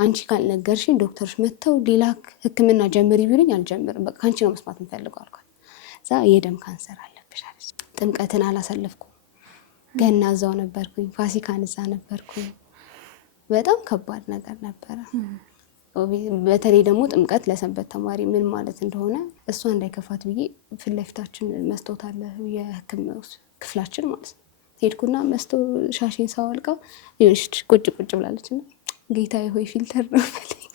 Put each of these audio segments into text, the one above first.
አንቺ ካልነገርሽኝ ዶክተሮች መተው ሌላ ህክምና ጀምሪ ቢሉኝ አልጀምርም። በቃ አንቺ ነው መስማት የምፈልገው አልኳት። እዛ የደም ካንሰር አለብሽ አለች። ጥምቀትን አላሳለፍኩም። ገና እዛው ነበርኩኝ። ፋሲካን እዛ ነበርኩኝ። በጣም ከባድ ነገር ነበረ። በተለይ ደግሞ ጥምቀት ለሰንበት ተማሪ ምን ማለት እንደሆነ እሷ እንዳይከፋት ብዬ ፊት ለፊታችን መስታወት አለ የህክምና ክፍላችን ማለት ነው። ሄድኩና መስቶ ሻሽን ሳወልቀው ይኸውልሽ ቁጭ ብላለች እና ጌታዬ ሆይ ፊልተር ነው በለኝ።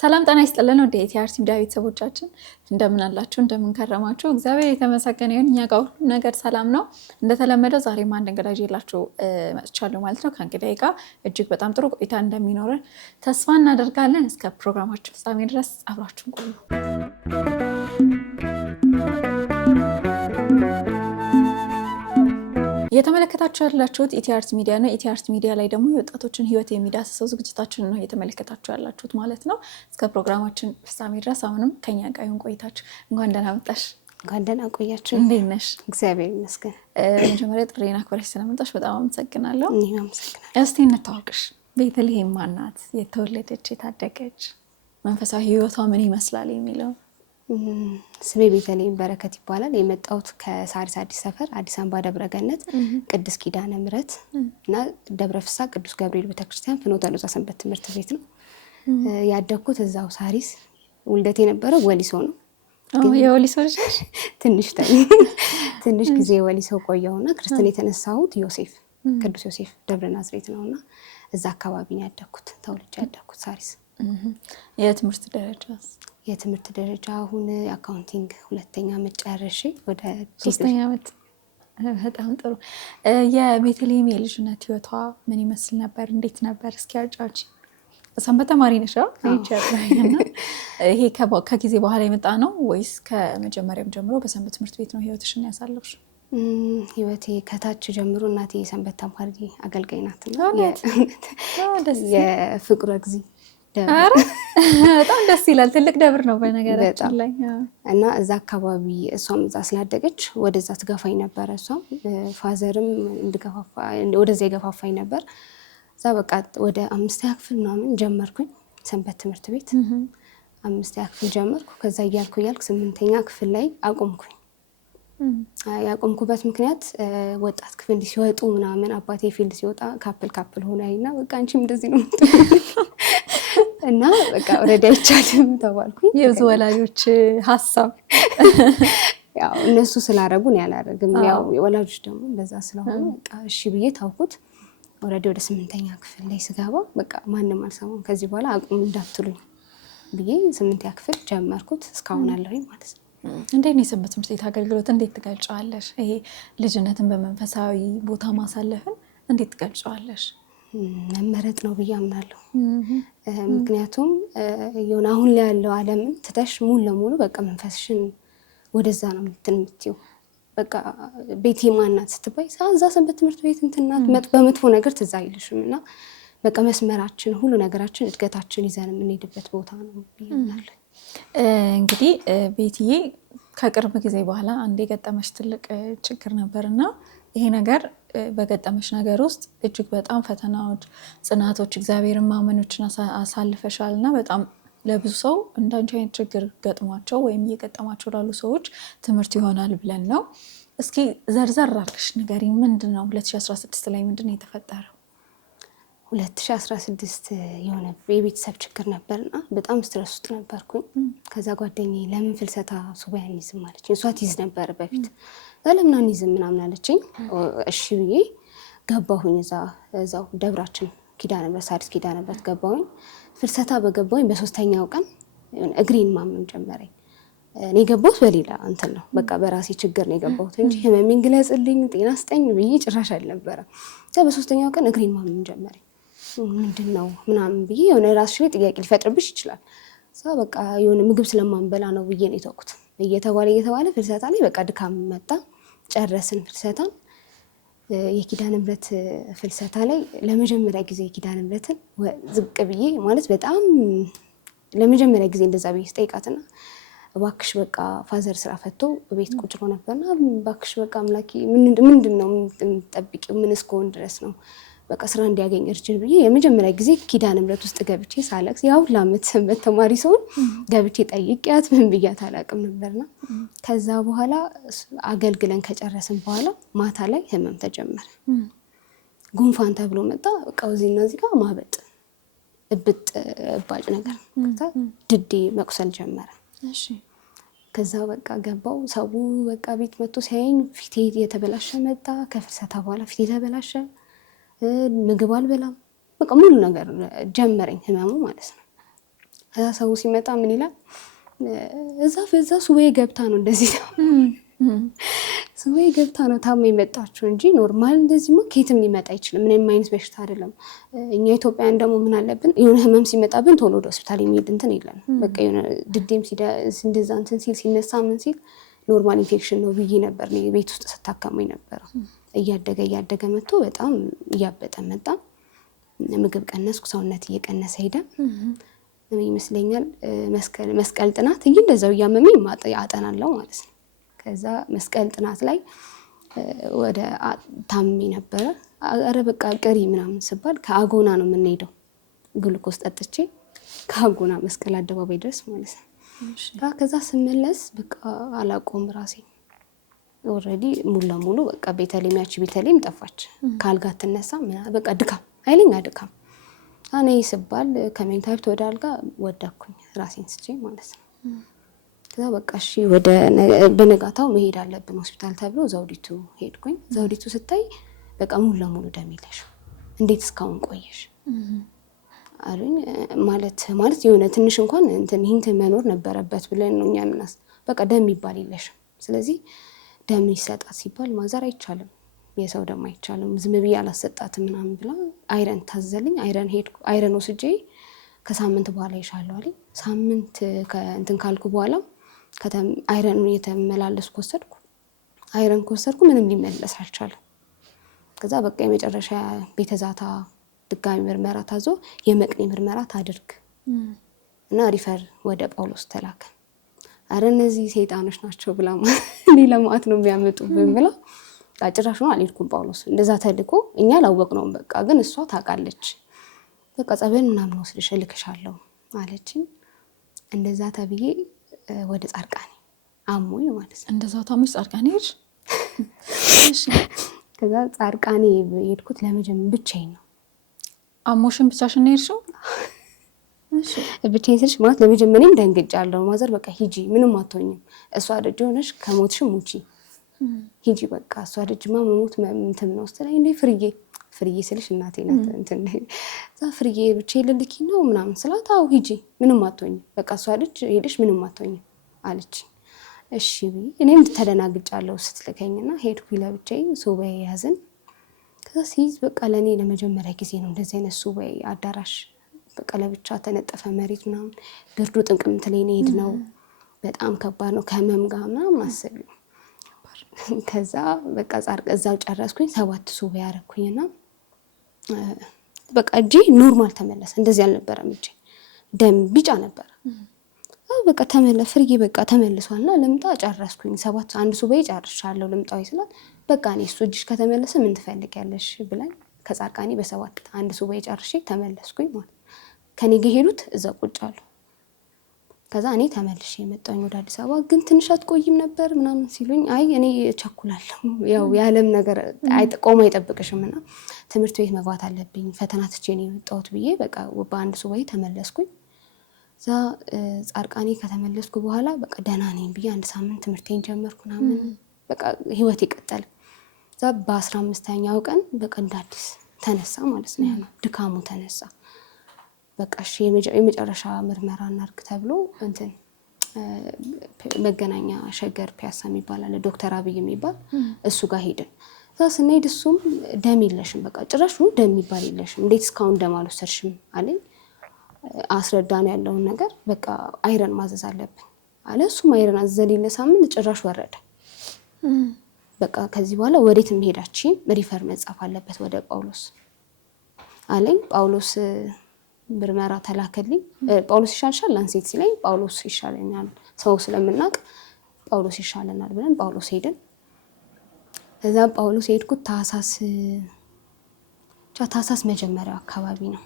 ሰላም ጤና ይስጥልን ወደ ኢቲአርሲ ሚዲያ ቤተሰቦቻችን እንደምን አላችሁ? እንደምን ከረማችሁ? እግዚአብሔር የተመሰገነ ይሁን። እኛ ጋር ሁሉ ነገር ሰላም ነው። እንደተለመደው ዛሬም አንድ እንግዳ ይዤላችሁ መጥቻለሁ ማለት ነው። ከእንግዳዬ ጋር እጅግ በጣም ጥሩ ቆይታ እንደሚኖረን ተስፋ እናደርጋለን። እስከ ፕሮግራማችን ፍጻሜ ድረስ አብራችሁን ቆዩ። እየተመለከታችሁ ያላችሁት ኢቲአርሲ ሚዲያ ነው። ኢቲአርሲ ሚዲያ ላይ ደግሞ የወጣቶችን ህይወት የሚዳስሰው ዝግጅታችን ነው እየተመለከታችሁ ያላችሁት ማለት ነው። እስከ ፕሮግራማችን ፍጻሜ ድረስ አሁንም ከኛ ጋር ይሁን ቆይታችሁ። እንኳን ደህና መጣሽ። እንኳን ደህና ቆያችሁ። እንዴት ነሽ? እግዚአብሔር ይመስገን። መጀመሪያ ጥሬን አክብረሽ ስለመጣሽ በጣም አመሰግናለሁ። እኔም አመሰግናለሁ። እስቲ እንታወቅሽ። ቤተልሔም ማን ናት? የተወለደች የታደገች መንፈሳዊ ህይወቷ ምን ይመስላል የሚለው። ስሜ ቤተልሔም በረከት ይባላል። የመጣሁት ከሳሪስ አዲስ ሰፈር አዲስ አበባ ደብረ ገነት ቅድስት ኪዳነ ምሕረት እና ደብረ ፍስሐ ቅዱስ ገብርኤል ቤተክርስቲያን ፍኖተ ሎዛ ሰንበት ትምህርት ቤት ነው ያደግኩት። እዛው ሳሪስ ውልደት የነበረው ወሊሶ ነው። የወሊሶ ልጅ ትንሽ ጊዜ ወሊሶ ቆየሁና ክርስትና የተነሳሁት ዮሴፍ ቅዱስ ዮሴፍ ደብረ ናዝሬት ነውና እዛ አካባቢ ነው ያደግኩት። ተወልጄ ያደግኩት ሳሪስ። የትምህርት ደረጃ አሁን አካውንቲንግ ሁለተኛ ዓመት ጨርሼ ወደ ሶስተኛ ዓመት። በጣም ጥሩ። የቤተልሔም የልጅነት ህይወቷ ምን ይመስል ነበር? እንዴት ነበር? እስኪ አጫውቺ። ሰንበት ተማሪ ነሽ? ይሄ ከጊዜ በኋላ የመጣ ነው ወይስ ከመጀመሪያም ጀምሮ በሰንበት ትምህርት ቤት ነው ህይወትሽን ያሳለፍሽ? ህይወቴ ከታች ጀምሮ እናቴ የሰንበት ተማሪ አገልጋይ ናትና የፍቅረ ጊዜ በጣም ደስ ይላል። ትልቅ ደብር ነው በነገራችን ላይ እና እዛ አካባቢ እሷም እዛ ስላደገች ወደዛ ትገፋኝ ነበር። እሷም ፋዘርም ወደዛ ይገፋፋኝ ነበር። እዛ በቃ ወደ 5ኛ ክፍል ምናምን ጀመርኩኝ ሰንበት ትምህርት ቤት 5ኛ ክፍል ጀመርኩ። ከዛ እያልኩ 8ኛ ክፍል ላይ አቆምኩኝ። ያቆምኩበት ምክንያት ወጣት ክፍል ሲወጡ ምናምን አባቴ ፊልድ ሲወጣ ካፕል ሆነና በቃ አንቺም እንደዚህ ነው እና በቃ ወረዳ አይቻልም ተባልኩኝ። የብዙ ወላጆች ሀሳብ ያው እነሱ ስላደረጉን ያላደረግም ያው የወላጆች ደግሞ እንደዛ ስለሆነ በቃ እሺ ብዬ ታውኩት። ወረዳ ወደ 8ኛ ክፍል ላይ ስገባ በቃ ማንም አልሰማም ከዚህ በኋላ አቁም እንዳትሉኝ ብዬ 8ኛ ክፍል ጀመርኩት። እስካሁን አለሁኝ ማለት ነው። እንዴት ነው የሰንበት ትምህርት ቤት አገልግሎት እንዴት ትገልጫዋለሽ? ይሄ ልጅነትን በመንፈሳዊ ቦታ ማሳለፍን እንዴት ትገልጫዋለሽ? መመረጥ ነው ብዬ አምናለሁ። ምክንያቱም የሆነ አሁን ላይ ያለው ዓለምን ትተሽ ሙሉ ለሙሉ በቃ መንፈስሽን ወደዛ ነው የምትይው። በቃ ቤቴ ማናት ስትባይ እዛ ሰንበት ትምህርት ቤት እንትናት በመጥፎ ነገር ትዝ አይልሽም እና በቃ መስመራችን ሁሉ ነገራችን እድገታችን ይዘን የምንሄድበት ቦታ ነው ብዬ አምናለሁ። እንግዲህ ቤትዬ ከቅርብ ጊዜ በኋላ አንድ የገጠመሽ ትልቅ ችግር ነበርና ይሄ ነገር በገጠመሽ ነገር ውስጥ እጅግ በጣም ፈተናዎች፣ ጽናቶች፣ እግዚአብሔርን ማመኖችን አሳልፈሻልና በጣም ለብዙ ሰው እንዳንቺ አይነት ችግር ገጥሟቸው ወይም እየገጠማቸው ላሉ ሰዎች ትምህርት ይሆናል ብለን ነው። እስኪ ዘርዘር አድርገሽ ንገሪኝ። ምንድነው 2016 ላይ ምንድነው የተፈጠረው? 2016 የሆነ የቤተሰብ ችግር ነበርና በጣም ስትረስ ውስጥ ነበርኩኝ። ከዛ ጓደኛዬ ለምን ፍልሰታ ሱባኤ አንይዝም አለችኝ። እሷ ትይዝ ነበር በፊት። ለምን አንይዝም ምናምን አለችኝ። እሺ ብዬ ገባሁኝ። እዛው ደብራችን ኪዳነ ምሕረት ሳሪስ ኪዳነ ምሕረት ገባሁኝ። ፍልሰታ በገባሁኝ በ3ኛው ቀን እግሬን ማመም ጀመረኝ። እኔ የገባሁት በሌላ እንትን ነው በቃ በራሴ ችግር ነው የገባሁት እንጂ ህመሜን ግለጽልኝ ጤና ስጠኝ ብዬ ጭራሽ አልነበረም። በ3ኛው ቀን እግሬን ማመም ጀመረኝ። ምንድነው ምናምን ብዬ የሆነ ራስሽ ላይ ጥያቄ ሊፈጥርብሽ ይችላል። በቃ የሆነ ምግብ ስለማንበላ ነው ብዬ ነው የተውኩት። እየተባለ ፍልሰታ ላይ በቃ ድካም መጣ። ጨረስን ፍልሰታን። የኪዳነ ምሕረት ፍልሰታ ላይ ለመጀመሪያ ጊዜ የኪዳነ ምሕረትን ዝቅ ብዬ ማለት በጣም ለመጀመሪያ ጊዜ እንደዛ ብዬ ስጠይቃትና እባክሽ በቃ ፋዘር ስራ ፈቶ ቤት ቁጭ ብሎ ነበርና እባክሽ በቃ አምላኬ ምንድነው የምትጠብቂው? ምን እስከሆን ድረስ ነው በቃ ስራ እንዲያገኝ እርጅን ብዬ የመጀመሪያ ጊዜ ኪዳነ ምሕረት ውስጥ ገብቼ ሳለቅስ ያው ለአመት ሰንበት ተማሪ ሰውን ገብቼ ጠይቄያት ምን ብያት አላውቅም ነበርና ከዛ በኋላ አገልግለን ከጨረስን በኋላ ማታ ላይ ህመም ተጀመረ። ጉንፋን ተብሎ መጣ። በቃ እዚህና እዚህ ጋር ማበጥ እባጭ ነገር ከዛ ድዴ መቁሰል ጀመረ። እሺ ከዛ በቃ ገባው ሰው በቃ ቤት መጥቶ ሲያየኝ ፊቴ የተበላሸ መጣ። ከፍልሰታ በኋላ ፊቴ የተበላሸ ምግብ አልበላም። በቃ ሙሉ ነገር ጀመረኝ ህመሙ ማለት ነው። ከዛ ሰው ሲመጣ ምን ይላል? እዛ ሱባኤ ገብታ ነው እንደዚህ ነው ሱባኤ ገብታ ነው ታማ የመጣችው እንጂ ኖርማል እንደዚህ ከየትም ሊመጣ አይችልም። ምንም አይነት በሽታ አይደለም። እኛ ኢትዮጵያውያን ደግሞ ምን አለብን? የሆነ ህመም ሲመጣብን ቶሎ ወደ ሆስፒታል የሚሄድ እንትን የለንም። በቃ የሆነ ድዴም እንደዛ እንትን ሲል ሲነሳ ምን ሲል ኖርማል ኢንፌክሽን ነው ብዬ ነበር ቤት ውስጥ ስታከመኝ ነበረው። እያደገ መጥቶ በጣም እያበጠ መጣ። ምግብ ቀነስኩ፣ ሰውነት እየቀነሰ ሄደ። ይመስለኛል መስቀል ጥናት እንደዛው እያመመኝ አጠናለሁ ማለት ነው። ከዛ መስቀል ጥናት ላይ ወደ ታሜ ነበረ። አረ በቃ ቅሪ ምናምን ስባል ከአጎና ነው የምንሄደው። ግሉኮስ ጠጥቼ ከአጎና መስቀል አደባባይ ድረስ ማለት ነው። ከዛ ስመለስ በቃ አላቆም ራሴ ኦልሬዲ ሙሉ ለሙሉ በቃ ቤተልሔም ጠፋች። ካልጋ ትነሳ በቃ ድካም፣ ኃይለኛ ድካም። እኔ ስባል ከመኝታ ቤት ወደ አልጋ ወደኩኝ ራሴን ስቼ ማለት ነው። ከዛ በቃ እሺ በነጋታው መሄድ አለብን ሆስፒታል ተብሎ ዘውዲቱ ሄድኩኝ። ዘውዲቱ ስታይ በቃ ሙሉ ለሙሉ ደም የለሽ፣ እንዴት እስካሁን ቆየሽ አሉኝ። ማለት የሆነ ትንሽ እንኳን እንትን መኖር ነበረበት ብለን ነው እኛ ምናስ በቃ ደም ይባል የለሽም። ስለዚህ ደም ይሰጣት ሲባል ማዘር አይቻልም፣ የሰው ደም አይቻልም፣ ዝም ብዬ አላሰጣትም ምናምን ብላ አይረን ታዘልኝ። አይረን ሄድኩ። አይረን ወስጄ ከሳምንት በኋላ ይሻለው አለኝ። ሳምንት እንትን ካልኩ በኋላ አይረን የተመላለስኩ ወሰድኩ። አይረን ከወሰድኩ ምንም ሊመለስ አልቻለም። ከዛ በቃ የመጨረሻ ቤተዛታ ድጋሚ ምርመራ ታዞ የመቅኔ ምርመራ ታድርግ እና ሪፈር ወደ ጳውሎስ ተላከ። አረ እነዚህ ሰይጣኖች ናቸው ብላ እኔ ለማት ነው የሚያመጡብን ብላ ጭራሽ ነው አልሄድኩም። ጳውሎስ እንደዛ ተልኮ እኛ አላወቅነውም። በቃ ግን እሷ ታውቃለች። በቃ ጸበል ምናምን ወስድሽ እልክሻለሁ አለችኝ። እንደዛ ተብዬ ወደ ጻርቃኔ አሞኝ ማለት ነው። እንደዛው ታሞሽ ጻርቃኔ ሄድሽ? እሺ። ከዛ ጻርቃኔ ሄድኩት ለመጀመሪያ ብቻዬን ነው። አሞሽን ብቻሽን ነው ሄድሽው? እሺ። ብቻዬን ስልሽ ማለት ለመጀመሪያም ደንግጫለሁ። ማዘር በቃ ሂጂ ምንም አትሆኝም፣ እሷ ደጅ ሆነሽ ከሞትሽ ሙቺ ሂጂ በቃ እሷ ደጅማ መሞት እንትን ነው ስትለኝ እንዴ ፍርዬ ስልሽ እናቴ ናት እንትን እዛ ፍርዬ ብቻዬን ልልኪ ነው ምናምን ስላት አዎ ሂጂ ምንም አትሆኝም፣ በቃ እሷ ልጅ ሄደሽ ምንም አትሆኝም አለች። እሺ ብዬ እኔም ተደናግጫለሁ ስትልከኝና ሄድኩኝ ለብቻዬ። ሱባኤ ያዝን። ከዛ ሲይዝ በቃ ለእኔ ለመጀመሪያ ጊዜ ነው እንደዚህ አይነት ሱባኤ አዳራሽ በቃ ለብቻ ተነጠፈ መሬት ምናምን። ብርዱ ጥንቅምት ላይ ነው የሄድነው። በጣም ከባድ ነው ከህመም ጋር ምናምን አስቢው። ከዛ በቃ እዛው ጨረስኩኝ። 7 ሱባኤ ያረኩኝና በቃ እጄ ኖርማል ተመለሰ። እንደዚህ አልነበረም። እጄ ደም ቢጫ ነበር። በቃ ፍርዬ በቃ ተመልሷልና ልምጣ ጨረስኩኝ። 7 አንድ ሱባኤ ጨርሻለሁ ልምጣው ስላት በቃ እኔ እሱ እጅሽ ከተመለሰ ምን ትፈልጊያለሽ ብላኝ ከጻርቃኔ በ7 አንድ ሱባኤ ጨርሼ ተመለስኩኝ ማለት ከኔ ጋር ሄዱት እዛ ቁጭ አሉ። ከዛ እኔ ተመልሼ የመጣሁኝ ወደ አዲስ አበባ። ግን ትንሽ አትቆይም ነበር ምናምን ሲሉኝ አይ እኔ እቸኩላለሁ፣ ያው የዓለም ነገር ቆሞ አይጠብቅሽም እና ትምህርት ቤት መግባት አለብኝ ፈተና ትቼ ነው የመጣሁት ብዬ በቃ በአንድ ሱባኤ ተመለስኩኝ። እዛ ጻርቃኔ ከተመለስኩ በኋላ በቃ ደህና ነኝ ብዬ 1 ሳምንት ትምህርቴን ጀመርኩ ምናምን በቃ ህይወት ይቀጥላል። እዛ በ15ኛው ቀን በቃ እንደ አዲስ ተነሳ ማለት ነው። ያለው ድካሙ ተነሳ። በቃ እሺ የመጨረሻ ምርመራ እናርግ ተብሎ እንትን መገናኛ ሸገር ፒያሳ የሚባል አለ ዶክተር አብይ የሚባል እሱ ጋር ሄድን። እዛ ስንሄድ እሱም ደም የለሽም በቃ ጭራሹ ደም የሚባል የለሽም፣ እንዴት እስካሁን ደም አልወሰድሽም አለኝ። አስረዳን ያለውን ነገር በቃ አይረን ማዘዝ አለብን አለ። እሱም አይረን አዘዘልኝ ለሳምንት። ጭራሽ ወረደ። በቃ ከዚህ በኋላ ወዴት መሄዳችን ሪፈር መጻፍ አለበት ወደ ጳውሎስ አለኝ። ጳውሎስ ምርመራ ተላከልኝ። ጳውሎስ ይሻልሻል ላንሴት ሲለኝ ጳውሎስ ይሻለኛል ሰው ስለምናውቅ ጳውሎስ ይሻለናል ብለን ጳውሎስ ሄድን። ከዛ ጳውሎስ ሄድኩት ታህሳስ መጀመሪያው አካባቢ ነው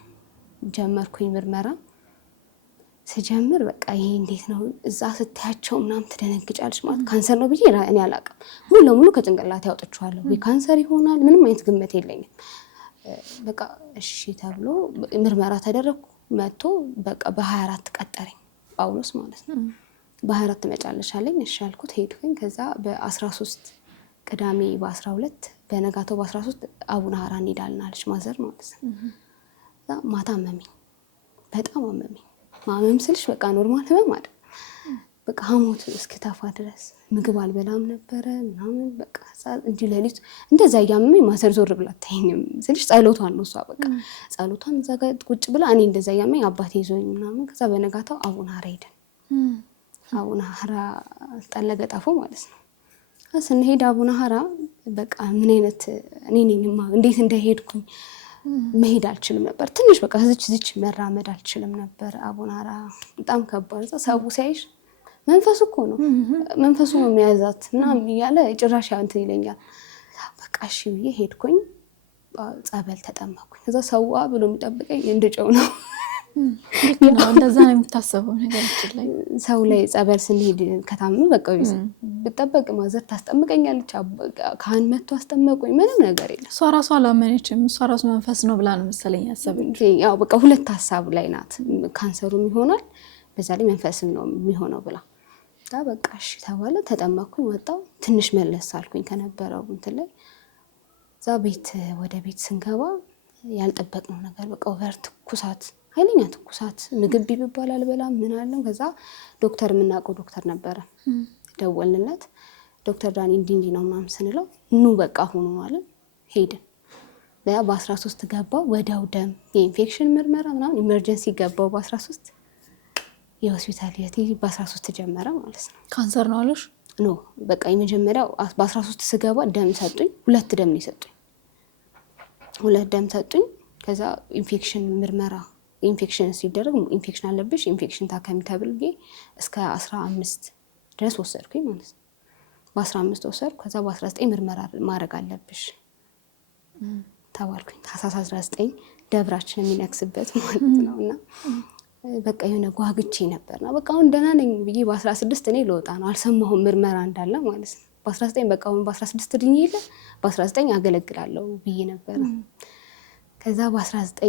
ጀመርኩኝ ምርመራ። ስጀምር በቃ ይሄ እንዴት ነው እዛ ስታያቸው ምናምን ትደነግጫለች። ማለት ካንሰር ነው ብዬ እኔ አላውቅም። ሙሉ ለሙሉ ከጭንቅላቴ አውጥቼዋለሁ። ወይ ካንሰር ይሆናል ምንም አይነት ግምት የለኝም። በቃ እሺ ተብሎ ምርመራ ተደረግኩ። መጥቶ በቃ በ24 ቀጠረኝ ጳውሎስ ማለት ነው። በ24 ትመጫለሽ አለኝ። እሺ አልኩት፣ ሄድኩኝ። ከዛ በ13 ቅዳሜ በ12 በነጋታው በ13 አቡነ ሀራ እንሄዳለን አለች ማዘር ማለት ነው። ማታ አመመኝ፣ በጣም አመመኝ። ማመም ስልሽ በቃ ኖርማል ህመም አይደል፣ በቃ ሐሞት እስክተፋ ድረስ ምግብ አልበላም ነበረ ምናምን። በቃ እንጂ ሌሊት እንደዛ እያመመኝ ማዘር ዞር ብላ አታየኝም ስልሽ ጸሎቷን ነው እሷ። በቃ ጸሎቷን እዛ ጋር ቁጭ ብላ እኔ እንደዛ እያመመኝ አባቴ ይዞኝ ምናምን። ከዛ በነጋታው አቡነ ሀራ ሄድን። አቡነ ሀራ ጠለገጣፎ ማለት ነው። ስንሄድ አቡነ ሀራ በቃ ምን አይነት እኔ ነኝማ እንዴት እንደሄድኩኝ መሄድ አልችልም ነበር። ትንሽ በቃ ዝች መራመድ አልችልም ነበር። አቡነ ሀራ በጣም ከባድ ሰው ሲያይሽ መንፈሱ እኮ ነው መንፈሱ ነው የሚያዛት ምናምን እያለ ጭራሽ እንትን ይለኛል። በቃ እሺ ብዬ ሄድኩኝ። ጸበል ተጠመኩኝ። ከዛ ሰዋ ብሎ የሚጠብቀኝ እንደጨው ነው። እንደዛ ነው የሚታሰበው ነገራችን ላይ ሰው ላይ ጸበል ስንሄድ ከታመመ በቃ ብጠበቅ ማዘር ታስጠምቀኛለች፣ ካህን መጥቶ አስጠመቁኝ፣ ምንም ነገር የለም። እሷ ራሷ አላመነችም። እሷ ራሱ መንፈስ ነው ብላ ነው መሰለኝ ያሰበችው። ያው በቃ ሁለት ሀሳብ ላይ ናት። ካንሰሩም ይሆናል በዛ ላይ መንፈስም ነው የሚሆነው ብላ በቃ እሺ ተባለ። ተጠመኩኝ፣ ወጣው። ትንሽ መለስ አልኩኝ ከነበረው እንትን ላይ። እዛ ወደ ቤት ስንገባ ያልጠበቅነው ነገር በቃ ኦቨር ትኩሳት፣ ኃይለኛ ትኩሳት፣ ምግብ ቢባል አልበላም ምን አለም። ከዛ ዶክተር የምናውቀው ዶክተር ነበረ፣ ደወልንለት። ዶክተር ዳኒ እንዲህ ነው ምናምን ስንለው ኑ በቃ ሆኖ ማለት ሄድን። በ13 ገባው። ወዲያው ደም የኢንፌክሽን ምርመራ ምናምን ኢመርጀንሲ ገባው በ13 የሆስፒታል በ13 ተጀመረ ማለት ነው። ካንሰር ነው አለሽ? ኖ በቃ የመጀመሪያው በ13 ስገባ ደም ሰጡኝ። 2 ደም ነው የሰጡኝ፣ 2 ደም ሰጡኝ። ከዛ ኢንፌክሽን ምርመራ ኢንፌክሽን ሲደረግ ኢንፌክሽን አለብሽ ኢንፌክሽን ታከሚ ተብዬ እስከ 15 ድረስ ወሰድኩኝ ማለት ነው። በ15 ወሰድኩ። ከዛ በ19 ምርመራ ማድረግ አለብሽ ተባልኩኝ። ታህሳስ 19 ደብራችን የሚነክስበት ማለት ነው። እና በቃ የሆነ ጓግቼ ነበርና በቃ አሁን ደህና ነኝ ብዬ በ16 እኔ ልወጣ ነው። አልሰማሁም ምርመራ እንዳለ ማለት ነው። በ19 በቃ አሁን በ16 ድኝ የለ በ19 አገለግላለሁ ብዬ ነበር። ከዛ በ19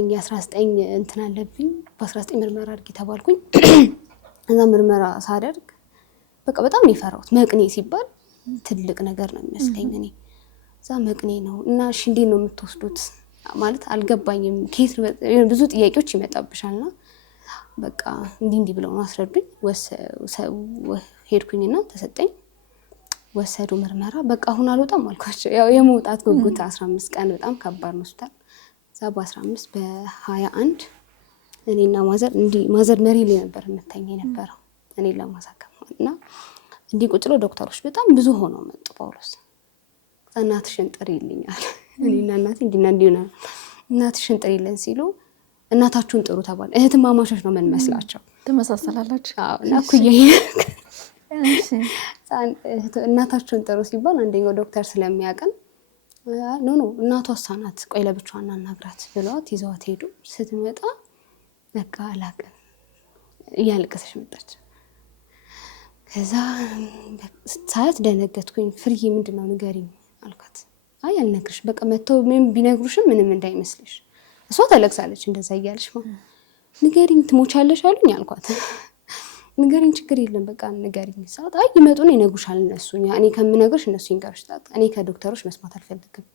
እንትን አለብኝ። በ19 ምርመራ አድርጊ ተባልኩኝ። እዛ ምርመራ ሳደርግ በቃ በጣም ነው የፈራሁት። መቅኔ ሲባል ትልቅ ነገር ነው የሚመስለኝ እኔ። እዛ መቅኔ ነው እና እሺ እንዴት ነው የምትወስዱት ማለት አልገባኝም። ብዙ ጥያቄዎች ይመጣብሻልና በቃ እንዲህ ብለው ነው አስረዱኝ። ሄድኩኝና ተሰጠኝ። ወሰዱ ምርመራ። በቃ አሁን አልወጣም አልኳቸው። ያው የመውጣት ጉጉት 15 ቀን በጣም ከባድ ነው ሆስፒታል። እዛ በ15 በ21 እኔና ማዘር መሪ ላይ ነበር የምተኛ የነበረው እኔ ለማሳከም እና እንዲህ ቁጭ ብለው ዶክተሮች በጣም ብዙ ሆነው መጡ። ጳውሎስ እናትሽን ጥሪልኛል። እኔና እናቴ እንዲና እናትሽን ጥሪልን ሲሉ እናታችሁን ጥሩ ተባለ። እህትማማቾች ነው ምን መስላቸው ተመሳሰላላችሁ። አዎ እና ኩዬ እናታችሁን ጥሩ ሲባል አንደኛው ዶክተር ስለሚያቀን ኖ እናቷ ሳናት ቆይ ለብቻዋ እናናግራት ብለዋት ይዘዋት ሄዱ። ስትመጣ በቃ አላቅም እያለቀሰች መጣች። ከዛ ሳያት ደነገጥኩኝ። ፍርዬ ምንድነው ንገሪኝ አልኳት። አይ አልነግርሽ በቃ መተው ምን ቢነግሩሽም ምንም እንዳይመስልሽ። እሷ ተለቅሳለች እንደዛ እያለች ንገሪኝ ትሞቻለሽ አሉኝ አልኳት። ንገሪኝ ችግር የለም በቃ ንገሪኝ። ሰዓት አይ ይመጡና ይነግሩሻል እነሱ። እኔ ከምነግርሽ እነሱ ይንገሩሽ። እኔ ከዶክተሮች መስማት አልፈልግም።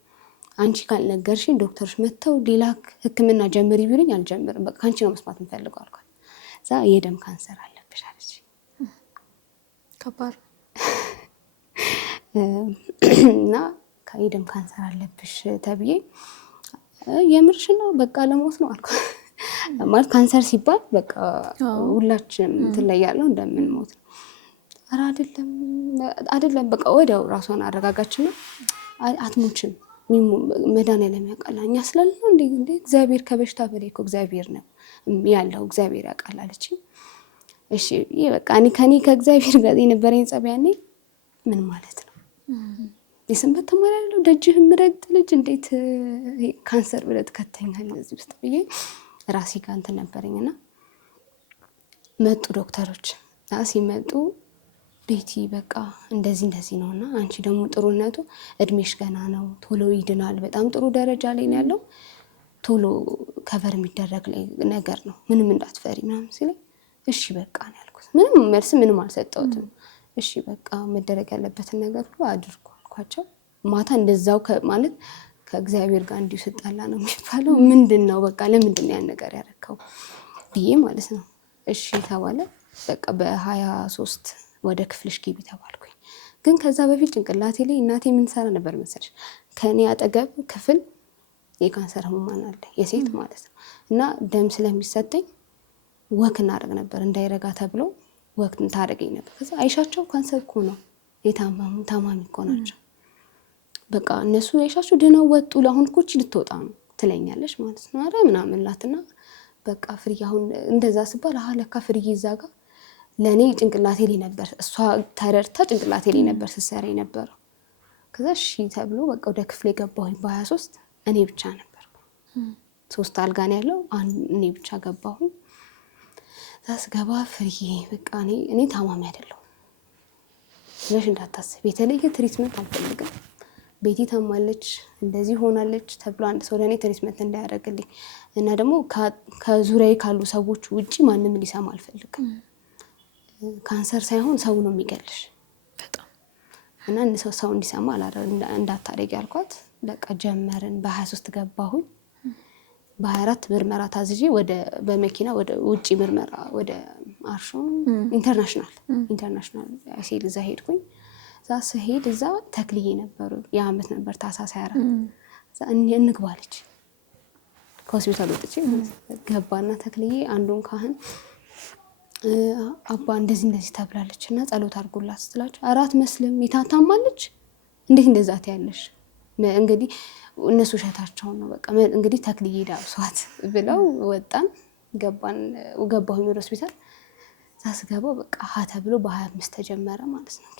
አንቺ ካልነገርሽኝ ዶክተሮች መተው ሌላ ሕክምና ጀምሪ ቢሉኝ አልጀምርም። በቃ አንቺ ነው መስማት የምፈልገው አልኳት። እዛ የደም ካንሰር አለብሽ አለች። ከባድ እና የደም ካንሰር አለብሽ ተብዬ የምርሽ ነው በቃ ለሞት ነው አልኳት። ማለት ካንሰር ሲባል በቃ ሁላችንም እንትን ላይ ያለው እንደምንሞት ነው። ኧረ አይደለም በቃ ወዲያው ራሷን አረጋጋችና አትሞችም መድኃኒዓለም ያውቃል እኛ ስላልነው እንደ እግዚአብሔር ከበሽታ በላይ እኮ እግዚአብሔር ነው ያለው እግዚአብሔር ያውቃል አለችኝ። እሺ በቃ እኔ ከኔ ከእግዚአብሔር ጋር የነበረኝ ጸብ ያኔ ምን ማለት ነው የሰንበት ተማሪ ያለው ደጅህ ምረግጥ ልጅ እንዴት ካንሰር ብለህ ትከተኛለህ እዚህ ውስጥ ብዬ ራሴ ጋር እንትን ነበረኝና መጡ ዶክተሮች ሲመጡ ቤቲ በቃ እንደዚህ ነውና አንቺ ደግሞ ጥሩነቱ እድሜሽ ገና ነው ቶሎ ይድናል በጣም ጥሩ ደረጃ ላይ ነው ያለው ቶሎ ከቨር የሚደረግ ነገር ነው ምንም እንዳትፈሪ ምናምን ሲለኝ እሺ በቃ ነው ያልኩት ምንም መልስ ምንም አልሰጠሁትም እሺ በቃ መደረግ ያለበትን ነገር ሁሉ አድርጉ አልኳቸው ማታ እንደዛው ማለት ከእግዚአብሔር ጋር እንዲሁ ስጣላ ነው የሚባለው ምንድነው በቃ ለምንድነው ያን ነገር ያረከው ብዬ ማለት ነው እሺ ተባለ በቃ በ23 ወደ ክፍልሽ ግቢ ተባልኩኝ ግን ከዛ በፊት ጭንቅላቴ ላይ እናቴ ምን ሰራ ነበር መሰለሽ ከኔ አጠገብ ክፍል የካንሰር ህሙማን አለ የሴት ማለት ነው እና ደም ስለሚሰጠኝ ወክ እናደርግ ነበር እንዳይረጋ ተብሎ ወክ ታደርገኝ ነበር ከዛ አይሻቸው ካንሰር እኮ ነው ታማሚ እኮ ናቸው በቃ እነሱ አይሻቸው ደህና ወጡ ለአሁን እኮ ልትወጣ ነው ትለኛለች ማለት ነው አረ ምናምን ላትና በቃ ፍሪ አሁን እንደዛ ሲባል ለካ ፍሪ ይዛጋ ለኔ ጭንቅላቴ ላይ ነበር እሷ ተረድታ ጭንቅላቴ ላይ ነበር ስትሰራ የነበረው ከዛ እሺ ተብሎ በቃ ወደ ክፍሌ ገባሁኝ በ23 እኔ ብቻ ነበርኩ 3 አልጋ ነው ያለው እኔ ብቻ ገባሁኝ ታስገባ ፍሪ በቃ እኔ ታማሚ አይደለሁም ስለሽ እንዳታስብ የተለየ ትሪትመንት አልፈልግም ቤቲ ታማለች እንደዚህ ሆናለች ተብሎ አንድ ሰው ለኔ ትሪትመንት እንዳያደርግልኝ እና ደግሞ ከዙሪያዬ ካሉ ሰዎች ውጪ ማንንም ሊሰማ አልፈልግም ካንሰር ሳይሆን ሰው ነው የሚገልሽ በጣም እና ሰው እንዲሰማ እንዳታደርጊ ያልኳት በቃ ጀመርን በ23 ገባሁኝ በ24 ምርመራ ታዝዤ በመኪና ወደ ውጪ ምርመራ ወደ አርሾ ኢንተርናሽናል አይሲል እዛ ሄድኩኝ እዛ ስሄድ እዛ ተክልዬ ነበሩ የአመት ነበር ታሳስ 24 እዛ እንግባለች ከሆስፒታል ወጥቼ ገባና ተክልዬ አንዱን ካህን አባ እንደዚህ ተብላለች እና ጸሎት አድርጉላት ስትላቸው አራት መስለም የታታማለች እንዴት እንደዛ ታያለሽ እንግዲህ እነሱ ሸታቸው ነው በቃ እንግዲህ ተክልዬ ዳብሷት ብለው ወጣን ገባሁኝ ወደ ሆስፒታል ታስገባው በቃ ተብሎ በ25 ተጀመረ ማለት ነው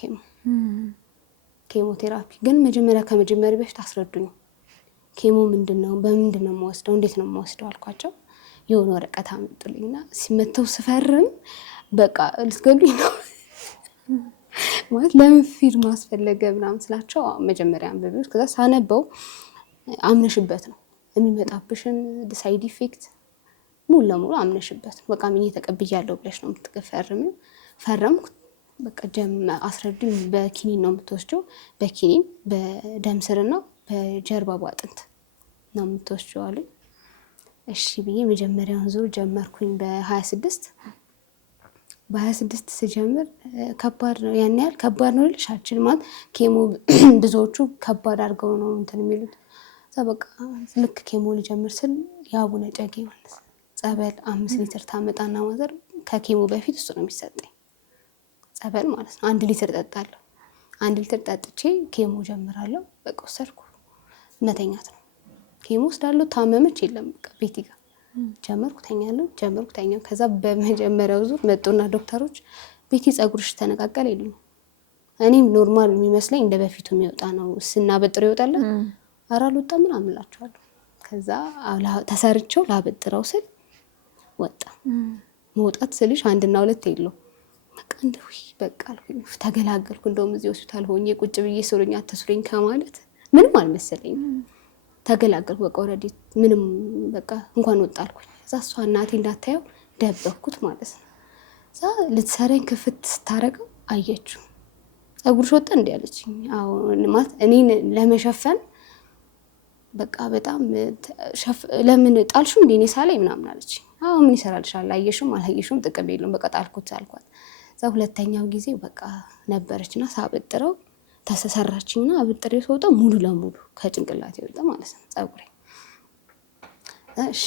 ኬሞቴራፒ ግን ከመጀመሪያ በፊት አስረዱኝ ኬሞ ምንድነው በምንድነው የምወስደው እንዴት ነው የምወስደው አልኳቸው የሆነ ወረቀት አመጡልኝና ሲመተው ስፈርም በቃ ልትገሉኝ ነው ማለት ለምን ፊርማ አስፈለገ ምናምን ስላቸው መጀመሪያ አንብቤው ከዛ ሳነበው አምነሽበት ነው የሚመጣብሽን ሳይድ ኢፌክት ሙሉ ለሙሉ አምነሽበት በቃ ምን ተቀብያለሁ ብለሽ ነው የምትፈርሚው ፈረምኩ በቃ አስረዱኝ በኪኒን ነው የምትወስጂው በኪኒን በደም ስርና በጀርባ አጥንት ነው የምትወስጂው አሉኝ እሺ ብዬ መጀመሪያውን ዙር ጀመርኩኝ በ26 ስጀምር ከባድ ነው ያን ያህል ከባድ ነው ልሻችን ማለት ኬሞ ብዙዎቹ ከባድ አድርገው ነው እንትን የሚሉት በቃ ልክ ኬሞ ልጀምር ስል ያቡነ ጨጌ ማለት ጸበል 5 ሊትር ታመጣና ማዘር ከኬሞ በፊት እሱ ነው የሚሰጠኝ ጸበል ማለት ነው 1 ሊትር ጠጣለሁ 1 ሊትር ጠጥቼ ኬሞ ጀምራለሁ በቃ ወሰድኩ መተኛት ነው ኬሞ ወስዳለሁ ታመመች የለም በቃ ቤቲ ጋር ጀመርኩ ተኛው ከዛ በመጀመሪያው ዙር መጡና ዶክተሮች ቤቲ ጸጉርሽ ተነቃቀለ ይሉኝ እኔም ኖርማል የሚመስለኝ እንደ በፊቱ የሚወጣ ነው ስናበጥረው ይወጣል አራልወጣ ምን አምላችኋለሁ ከዛ ተሰርቸው ላበጥረው ስል ወጣ መውጣት ስልሽ 1 እና 2 የለው በቃ እንደው በቃ ተገላገልኩ እንደውም እዚህ ሆስፒታል ሆኜ ቁጭ ብዬ ሶሎኛ ተስሩኝ ከማለት ምንም አልመሰለኝም ተገላገልኩ በቃ ኦሬዲ ምንም በቃ እንኳን ወጣልኩኝ እዛ እሷ እናቴ እንዳታየው ደበኩት ማለት ነው እዛ ልትሰረኝ ክፍት ስታረገው አየችው ጸጉርሽ ወጣ እንዴ አለችኝ አዎ ማለት እኔን ለመሸፈን በቃ በጣም ለምን ጣልሹ እንዴ እኔ ሳላይ ምናምን አለችኝ አዎ ምን ይሰራልሻል አየሽም አላየሽም ጥቅም የለውም በቃ ጣልኩት አልኳት እዛ ሁለተኛው ጊዜ በቃ ነበረችና ሳበጥረው ተሰራችኝና አበጥሬው ሰውጣ ሙሉ ለሙሉ ከጭንቅላቴ ወጣ ማለት ነው ጸጉሬ እሺ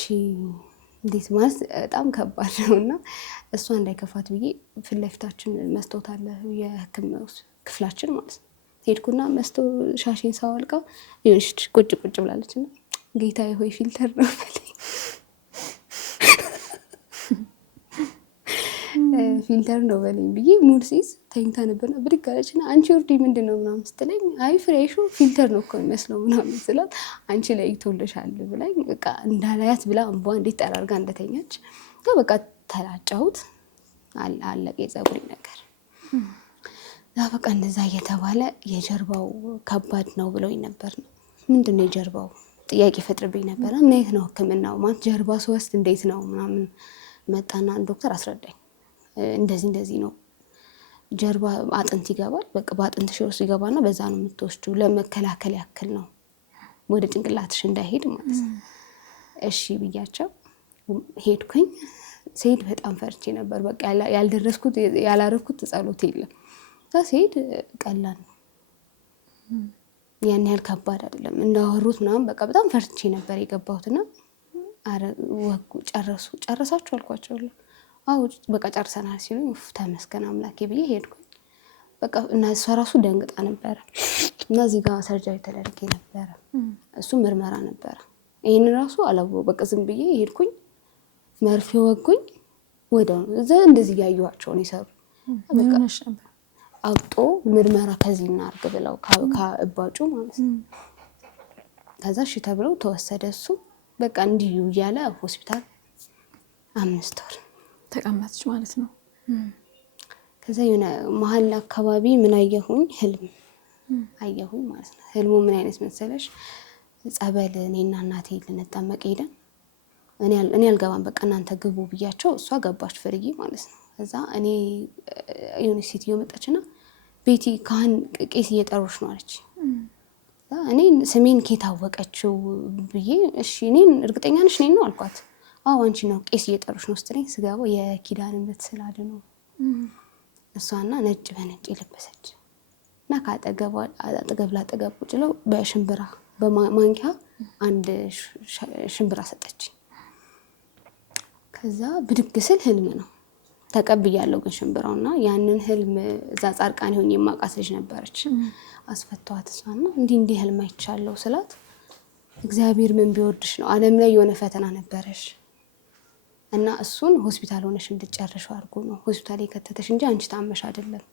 እንዴት ማለት በጣም ከባድ ነውና እሷ እንዳይከፋት ብዬ ፊት ለፊታችን መስታወት አለ የህክምናው ክፍላችን ማለት ነው ሄድኩና ሻሽን ሳወልቀው ይኸውልሽ ቁጭ ብላለችና ጌታዬ ሆይ ፊልተር ነው ፊልተር ነው በለኝ ብዬ ሙድ ሲይዝ ተኝታ ነበርና ብድግ አለችና አንቺ ውርዲ ምንድን ነው ምናምን ስትለኝ አይ ፍሬሹ ፊልተር ነው እኮ የሚመስለው ምናምን ስላት አንቺ ላይ ይቶልሻል ብላኝ በቃ እንዳላያት ብላ እንቧ እንዴት ጠራርጋ እንደተኛች በቃ ተላጫሁት። አለቀ የፀጉሬ ነገር። በቃ እንደዛ እየተባለ የጀርባው ከባድ ነው ብለውኝ ነበር። ነው ምንድን ነው የጀርባው ጥያቄ ፈጥርብኝ ነበር። ምን አይነት ነው ህክምናው ማለት ጀርባ ስወስድ እንዴት ነው ምናምን መጣና ዶክተር አስረዳኝ። እንደዚህ ነው ጀርባ አጥንት ይገባል። በቃ በአጥንትሽ ውስጥ ይገባና በዛ ነው የምትወስጂው። ለመከላከል ያክል ነው ወደ ጭንቅላትሽ እንዳይሄድ ማለት ነው። እሺ ብያቸው ሄድኩኝ። ስሄድ በጣም ፈርቼ ነበር። በቃ ያልደረስኩት ያላረኩት ጸሎት የለም። ስሄድ ቀላል ነው፣ ያን ያህል ከባድ አይደለም እንዳወሩት ምናምን። በቃ በጣም ፈርቼ ነበር የገባሁትና አረ ወጉ ጨረሳችሁ አልኳቸው። አዎ በቃ ጨርሰናል ሲሉኝ ተመስገን አምላኬ ብዬ ሄድኩኝ። በቃ እና እሷ ራሱ ደንግጣ ነበረ እና እዚህ ጋር ሰርጀሪ ተደርጌ ነበረ። እሱ ምርመራ ነበረ። ይሄን ራሱ አላወኩም። በቃ ዝም ብዬ ሄድኩኝ። መርፌ ወጉኝ። ወዲያው እንደዚህ ያዩዋቸው ነው ይሰሩ። በቃ አውጦ ምርመራ ከዚህ እናርግ ብለው ከእባጩ ማለት ነው። ከዛ እሺ ተብለው ተወሰደ። እሱ በቃ እንዲሁ እያለ ሆስፒታል 5 ወር ተቀመጥሽ ማለት ነው። ከዛ የሆነ መሀል አካባቢ ምን አየሁኝ? ህልም አየሁኝ ማለት ነው። ህልሙ ምን አይነት መሰለሽ? ጸበል እኔና እናቴ ልንጠመቅ ሄደን እኔ አልገባም በቃ እናንተ ግቡ ብያቸው እሷ ገባች ፍርዬ ማለት ነው። ከዛ እኔ የሆነ ሴትዮ መጣችና ቤቲ ካህን ቄስ እየጠሩሽ ነው አለች። እኔ ስሜን ከታወቀችው ብዬ እሺ እኔን እርግጠኛ ነሽ እኔን ነው አልኳት። አዎ አንቺ ነው ቄስ እየጠሩሽ ነው ስትለኝ ስገባው የኪዳን እምነት ስላለ ነው። እሷና ነጭ በነጭ የለበሰች እና አጠገብ ላጠገብ ቁጭ ብለው በሽምብራ በማንኪያ አንድ ሽምብራ ሰጠችኝ። ከዛ ብድግ ስል ህልም ነው ተቀብያለሁ። ግን ሽምብራውና ያንን ህልም እዛ ጻድቃኔ ሆኜ የማውቃት ልጅ ነበረች። አስፈቷት እሷና እንዲህ ህልም አይቻለሁ ስላት እግዚአብሔር ምን ቢወድሽ ነው ዓለም ላይ የሆነ ፈተና ነበረሽ እና እሱን ሆስፒታል ሆነሽ እንድትጨርሺው አድርጎ ነው ሆስፒታል የከተተሽ እንጂ አንቺ ታመሽ አይደለም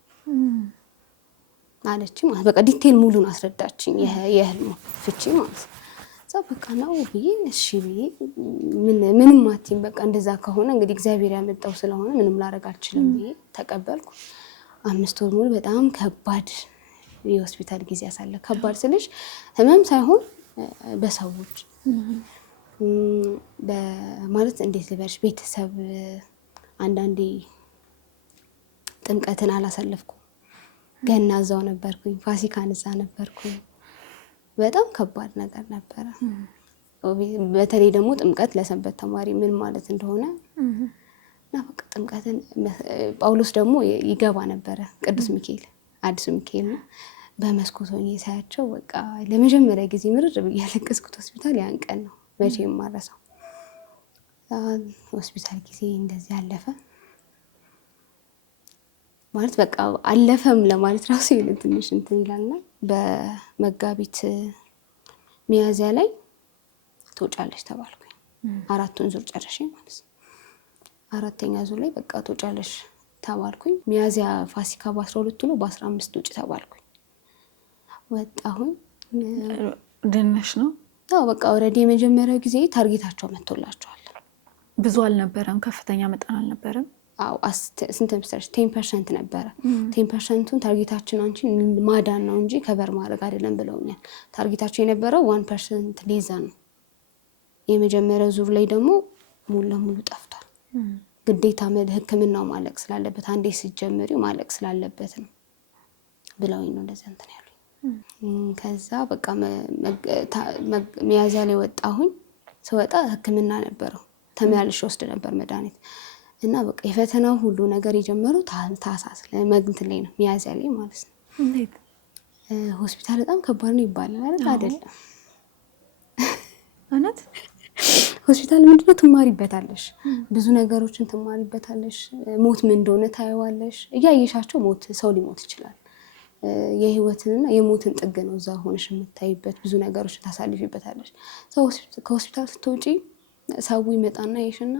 አለች። ማለት በቃ ዲቴል ሙሉን አስረዳችኝ የህልሙ ፍቺ ማለት ነው። በቃ ነው ብዬ እሺ ብዬ ምንም አትይም በቃ እንደዛ ከሆነ እንግዲህ እግዚአብሔር ያመጣው ስለሆነ ምንም ላደርግ አልችልም ብዬ ተቀበልኩ። 5 ወር ሙሉ በጣም ከባድ የሆስፒታል ጊዜ ያሳለ። ከባድ ስልሽ ህመም ሳይሆን በሰዎች ማለት እንዴት ልበልሽ፣ ቤተሰብ አንዳንዴ ጥምቀትን አላሳለፍኩም። ገና እዛው ነበርኩኝ፣ ፋሲካን እዛ ነበርኩኝ። በጣም ከባድ ነገር ነበረ። በተለይ ደግሞ ጥምቀት ለሰንበት ተማሪ ምን ማለት እንደሆነ እና በቃ ጥምቀትን ጳውሎስ ደግሞ ይገባ ነበረ ቅዱስ ሚካኤል አዲሱ ሚካኤል ነው። በመስኮት ሆኜ ሳያቸው በቃ ለመጀመሪያ ጊዜ ምርር ብዬ ያለቀስኩት ሆስፒታል ያን ቀን ነው። መቼም የማረሳው ሆስፒታል ጊዜ እንደዚህ አለፈ ማለት በቃ አለፈም ለማለት ራሱ ይሄን ትንሽ እንትን ይላልና በመጋቢት ሚያዝያ ላይ ትወጫለሽ ተባልኩኝ። 4ቱን ዙር ጨርሼ ማለት ነው። 4ኛ ዙር ላይ በቃ ትወጫለሽ ተባልኩኝ። ሚያዝያ ፋሲካ በ12 ነው፣ በ15 ውጭ ተባልኩኝ። ወጣሁኝ። ድነሽ ነው? አዎ በቃ ኦልሬዲ የመጀመሪያው ጊዜ ታርጌታቸው መጥቶላቸዋል። ብዙ አልነበረም፣ ከፍተኛ መጠን አልነበረም። አዎ ስንት መሰለሽ 10% ነበረ። 10%ቱን ታርጌታችን አንቺ ማዳን ነው እንጂ ከበር ማድረግ አይደለም ብለውኛል። ታርጌታቸው የነበረው 1% ሌዛ ነው። የመጀመሪያው ዙር ላይ ደግሞ ሙሉ ለሙሉ ጠፍቷል። ግዴታ ህክምናው ማለቅ ስላለበት አንዴ ሲጀምሪው ማለቅ ስላለበት ነው ብለውኝ ነው እንደዛ እንትን ያሉኝ። ከዛ በቃ ሚያዝያ ላይ ወጣሁኝ። ስወጣ ህክምና ነበረው ተመላልሽ ወስድ ነበር መድኃኒት እና በቃ የፈተናው ሁሉ ነገር የጀመረው ታህሳስ ለመግንት ላይ ነው፣ ሚያዝያ ላይ ማለት ነው። እንዴት ሆስፒታል በጣም ከባድ ነው ይባላል አይደለም? እውነት ሆስፒታል ምንድነው ትማሪበታለሽ፣ ብዙ ነገሮችን ትማሪበታለሽ። ሞት ምን እንደሆነ ታየዋለሽ። እያየሻቸው ሞት ሰው ሊሞት ይችላል። የህይወትንና የሞትን ጥግ ነው እዛ ሆነሽ የምታይበት። ብዙ ነገሮችን ታሳልፊበታለሽ። ከሆስፒታል ስትወጪ ሰው ይመጣና ይሽና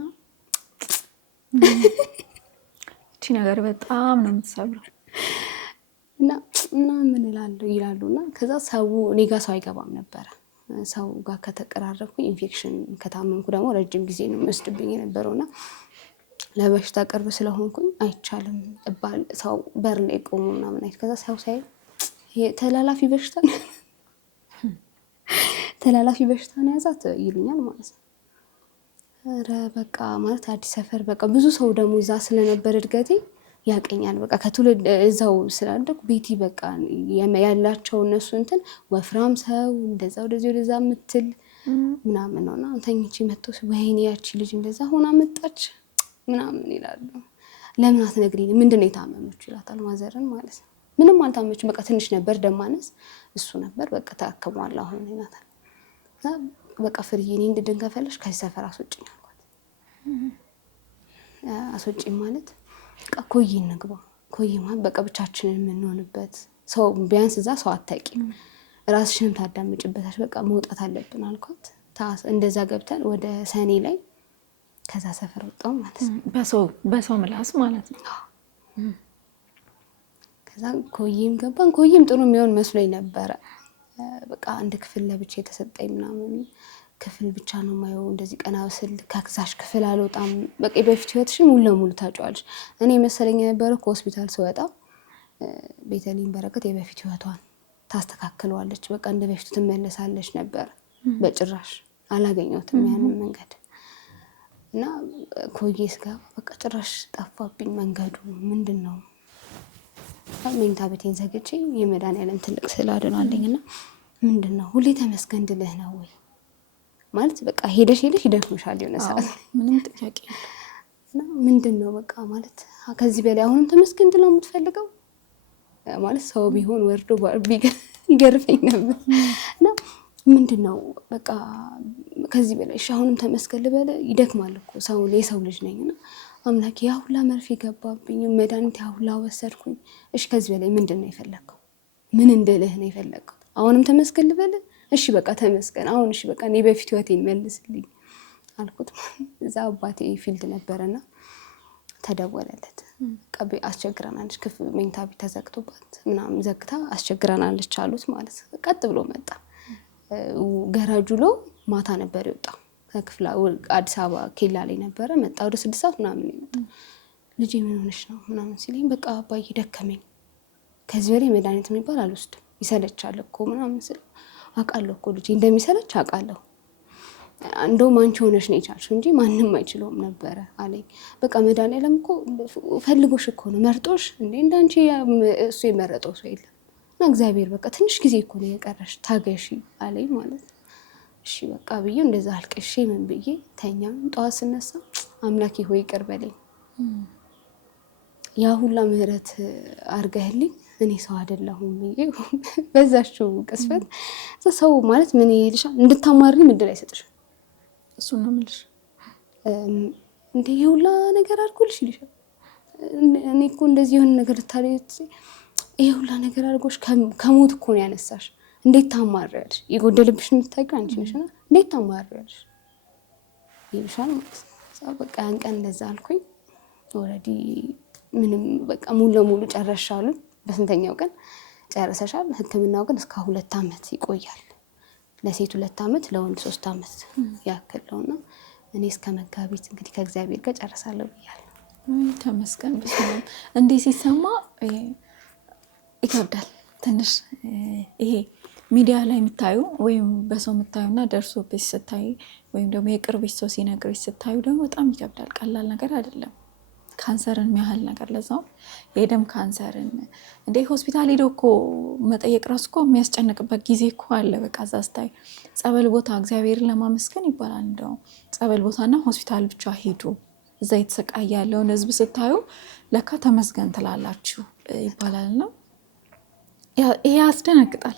እቺ ነገር በጣም ነው የምትሰብረው። እና ምናምን ይላሉ እና ከዛ ሰው እኔ ጋር ሰው አይገባም ነበረ። ሰው ጋር ከተቀራረብኩኝ ኢንፌክሽን ከታመምኩ ደግሞ ረጅም ጊዜ ነው የሚወስድብኝ የነበረውና ለበሽታ ቅርብ ስለሆንኩኝ አይቻልም እባል ሰው በር ላይ ቆሞ ምናምን አይት ከዛ ሰው ሳይ ተላላፊ በሽታ ነው ያዛት ይሉኛል ማለት ነው። ኧረ በቃ ማለት አዲስ ሰፈር በቃ ብዙ ሰው ደግሞ እዛ ስለነበር እድገቴ ያቀኛል። በቃ ከትውልድ እዛው ስላደኩ ቤቲ በቃ ያላቸው እነሱ እንትን ወፍራም ሰው እንደዛ ወደዛ የምትል ምናምን ነውና ተኝቼ መጥቶ ወይኔ ያቺ ልጅ እንደዛ ሆና መጣች ምናምን ይላሉ። ለምን አትነግሪኝ ምንድነው የታመመችው ይላታል ማዘርን ማለት ነው። ምንም አልታመመችም በቃ ትንሽ ነበር ደማነስ እሱ ነበር በቃ ታከሟል አሁን ይላታል። በቃ ፍርዬ እኔ እንድድን ከፈለሽ ከዚህ ሰፈር አስወጪኝ አልኳት። አስወጪኝ ማለት በቃ ኮዬ እንግባ ኮዬ ማለት በቃ ብቻችንን የምንሆንበት ሰው ቢያንስ እዛ ሰው አታውቂም ራስሽንም ታዳምጭበታሽ በቃ መውጣት አለብን አልኳት። እንደዛ ገብተን ወደ ሰኔ ላይ ከዛ ሰፈር ወጣው ማለት ነው። በሰው ምላስ ማለት ነው። ከዛ ኮዬም ገባን። ኮዬም ጥሩ የሚሆን መስሎኝ ነበረ። በቃ አንድ ክፍል ለብቻ የተሰጠኝ ምናምን ክፍል ብቻ ነው የማየው። እንደዚህ ቀና ስል ከዛሽ ክፍል አልወጣም። በቃ በፊት ህይወትሽን ሙሉ ለሙሉ ታጫዋለሽ። እኔ መሰለኝ የነበረው ከሆስፒታል ስወጣ ቤተልሔም በረከት የበፊት ህይወቷን ታስተካክለዋለች በቃ እንደ በፊቱ ትመለሳለች ነበር። በጭራሽ አላገኘሁትም ያንን መንገድ እና ኮዬ ስገባ በቃ ጭራሽ ጠፋብኝ መንገዱ ምንድነው። መኝታ ቤቴን ዘግቼ የመድኃኒዓለም ትልቅ ስዕል አድኖ አለኝና ምንድነው ሁሌ ተመስገን ድልህ ነው ወይ ማለት በቃ ሄደሽ ይደክምሻል የሆነ ሰዓት ምንም ጥያቄ እና ምንድነው በቃ ማለት ከዚህ በላይ አሁንም ተመስገን ድል ነው የምትፈልገው ማለት ሰው ቢሆን ወርዶ ይገርፈኝ ነበር። እና ምንድነው በቃ ከዚህ በላይ እሺ አሁንም ተመስገን ልበል ይደክማል እኮ የሰው ልጅ ነኝና አምላኬ ያ ሁላ መርፌ ገባብኝ መድኃኒት ያ ሁላ ወሰድኩኝ እሺ ከዚህ በላይ ምንድነው የፈለከው ምን እንደልህ ነው የፈለከው አሁንም ተመስገን ልበል እሺ በቃ ተመስገን አሁን እሺ በቃ እኔ በፊት ህይወቴን መልስልኝ አልኩት። እዛ አባቴ ፊልድ ነበርና ተደወለለት ቀቤ አስቸግራናለች ክፍል መኝታ ቤት ተዘግቶባት ምናምን ዘግታ አስቸግራናለች አሉት ማለት ቀጥ ብሎ መጣ። ገራጁሎ ማታ ነበር የወጣው ከክፍላ አዲስ አበባ ኬላ ላይ ነበረ መጣ ወደ 6 ሰዓት ምናምን ይመጣ ልጄ ምን ሆነሽ ነው ምናምን ሲለኝ በቃ አባዬ ደከመኝ ከዚህ በላይ መድኃኒት የሚባል አልወስድም ይሰለቻል እኮ ምናምን ስለ አውቃለሁ እኮ ልጄ እንደሚሰለች አውቃለሁ እንደውም አንቺ ሆነሽ ነው የቻልሽው እንጂ ማንም አይችለውም ነበረ አለኝ። በቃ መድኃኒዓለም እኮ ፈልጎሽ እኮ ነው መርጦሽ እንዴ እንዳንቺ እሱ የመረጠው ሰው የለም እና እግዚአብሔር በቃ ትንሽ ጊዜ እኮ ነው የቀረሽ ታገሺ አለኝ ማለት ነው። እሺ በቃ ብዬ እንደዛ አልቅሼ ምን ብዬ ተኛም። ጠዋት ስነሳ አምላኬ ሆይ ይቅር በለኝ ያ ሁላ ምህረት አርገህልኝ እኔ ሰው አይደለሁም ብዬ በዛችው ቅስፈት ሰው ማለት ምን ይልሻል እንድታማሪ ምድር አይሰጥሽም። እሱ ነው የምልሽ እንዴ የሁላ ነገር አድርጎልሽ ይልሻል። እኔ እኮ እንደዚህ የሆነ ነገር ታሪት ይሄ ሁላ ነገር አድርጎሽ ከሞት እኮ ነው ያነሳሽ እንዴት ታማሪያለሽ የጎደልብሽ የምታውቂው አንቺ ነሽና እንዴት ታማሪያለሽ ይልሻል ማለት ነው። በቃ ያን ቀን እንደዛ አልኩኝ። ኦልሬዲ ምንም በቃ ሙሉ ለሙሉ ጨረሻሉ። በስንተኛው ቀን ጨርሰሻል ህክምናው ግን እስከ 2 አመት ይቆያል። ለሴት 2 አመት ለወንድ 3 አመት ያክል ነውና እኔ እስከ መጋቢት እንግዲህ ከእግዚአብሔር ጋር ጨርሳለሁ ብያለሁ። ተመስገን እንዴ ሲሰማ ይከብዳል ትንሽ ይሄ ሚዲያ ላይ የምታዩ ወይም በሰው የምታዩና ደርሶብሽ ስታይ ወይም ደግሞ የቅርብሽ ሰው ሲነግርሽ ስታዩ ደግሞ በጣም ይከብዳል። ቀላል ነገር አይደለም። ካንሰርን የሚያህል ነገር ለዛው የደም ካንሰርን እንዴ ሆስፒታል ሄዶ እኮ መጠየቅ ራሱ እኮ የሚያስጨንቅበት ጊዜ እኮ አለ። በቃ እዛ ስታይ ጸበል ቦታ እግዚአብሔርን ለማመስገን ይባላል። እንደው ጸበል ቦታና ሆስፒታል ብቻ ሄዱ እዛ የተሰቃየ ያለውን ህዝብ ስታዩ ለካ ተመስገን ትላላችሁ ይባላልና ይሄ ያስደነግጣል።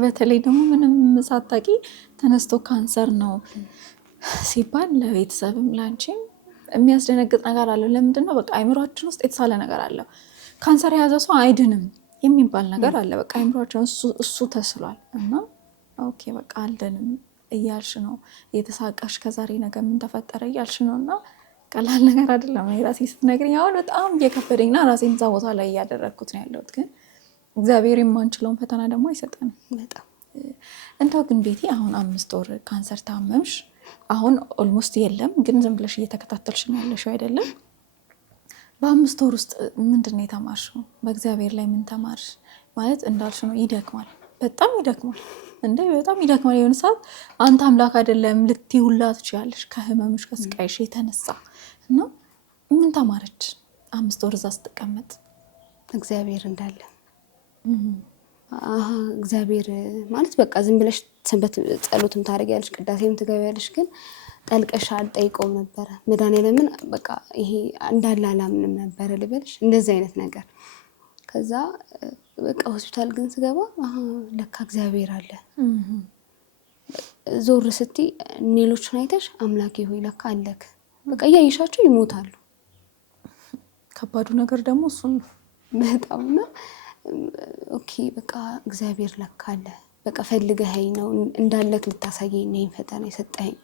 በተለይ ደግሞ ምንም ሳታቂ ተነስቶ ካንሰር ነው ሲባል ለቤተሰብም ላንቺም የሚያስደነግጥ ነገር አለው። ለምንድን ነው በቃ አይምሮአችን ውስጥ የተሳለ ነገር አለ። ካንሰር የያዘ ሰው አይድንም የሚባል ነገር አለ። በቃ አይምሮአችን እሱ ተስሏል እና ኦኬ በቃ አልደንም እያልሽ ነው የተሳቀሽ ከዛሬ ነገ ምን ተፈጠረ እያልሽ ነው እና ቀላል ነገር አይደለም። ራሴ ስትነግረኝ አሁን በጣም እየከበደኝና ራሴን እዛ ቦታ ላይ እያደረግኩት ነው ያለሁት። ግን እግዚአብሔር የማንችለውን ፈተና ደግሞ አይሰጠንም። በጣም እንደው ግን ቤቲ አሁን 5 ወር ካንሰር ታመምሽ። አሁን ኦልሞስት የለም ግን ዝም ብለሽ እየተከታተልሽ ነው ያለሽው አይደለም? በ5 ወር ውስጥ ምንድን ነው የተማርሽው? በእግዚአብሔር ላይ ምን ተማርሽ? ማለት እንዳልሽ ነው ይደክማል፣ በጣም ይደክማል። በጣም ይደክማል። የሆነ ሰዓት አንተ አምላክ አይደለም ልትይ ሁላ ትችያለሽ ከህመምሽ ከስቃይሽ የተነሳ እና ምን ተማረች 5 ወር እዛ ስትቀመጥ? እግዚአብሔር እንዳለ እግዚአብሔር ማለት በቃ ዝም ብለሽ ሰንበት ጸሎትም ታደርጊያለሽ፣ ቅዳሴም ትገቢያለሽ፣ ግን ጠልቀሽ አልጠይቀውም ነበረ። መድኃኒዓለምን በቃ ይሄ እንዳለ አላምንም ነበረ ልበልሽ፣ እንደዚህ አይነት ነገር። ከዛ በቃ ሆስፒታል ግን ስገባ ለካ እግዚአብሔር አለ። ዞር ስትይ ሌሎችን አይተሽ አምላኬ ሆይ ለካ አለክ። በቃ እያየሻቸው ይሞታሉ። ከባዱ ነገር ደግሞ እሱ ነው በጣም እና ኦኬ በቃ እግዚአብሔር ለካ አለ። በቃ ፈልገኸኝ ነው እንዳለክ ልታሳየኝ ነው ፈተና የሰጠኸኝ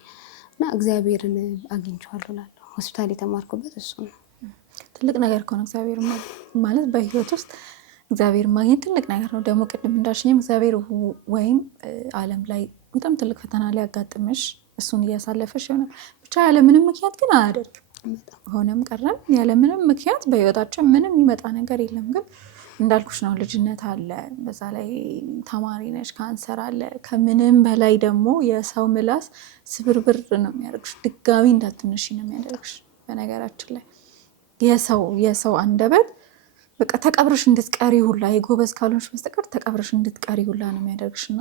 እና እግዚአብሔርን አግኝቼዋለሁ እላለሁ። ሆስፒታል የተማርኩበት እሱ ነው። ትልቅ ነገር ከሆነ እግዚአብሔር ማለት በህይወት ውስጥ እግዚአብሔር ማግኘት ትልቅ ነገር ነው። ደግሞ ቅድም እንዳልሽኝም እግዚአብሔር ወይም ዓለም ላይ በጣም ትልቅ ፈተና ላይ ያጋጥምሽ እሱን እያሳለፈሽ ይሆናል። ብቻ ያለምንም ምክንያት ግን አያደርግም። ሆነም ቀረም ያለምንም ምክንያት በህይወታችን ምንም ይመጣ ነገር የለም። ግን እንዳልኩሽ ነው ልጅነት አለ፣ በዛ ላይ ተማሪ ነሽ፣ ካንሰር አለ። ከምንም በላይ ደግሞ የሰው ምላስ ስብርብር ነው የሚያደርግሽ፣ ድጋሚ እንዳትነሺ ነው የሚያደርግሽ። በነገራችን ላይ የሰው አንደበት በቃ ተቀብረሽ እንድትቀሪ ሁላ የጎበዝ ካልሆንሽ በስተቀር ተቀብረሽ እንድትቀሪ ሁላ ነው የሚያደርግሽና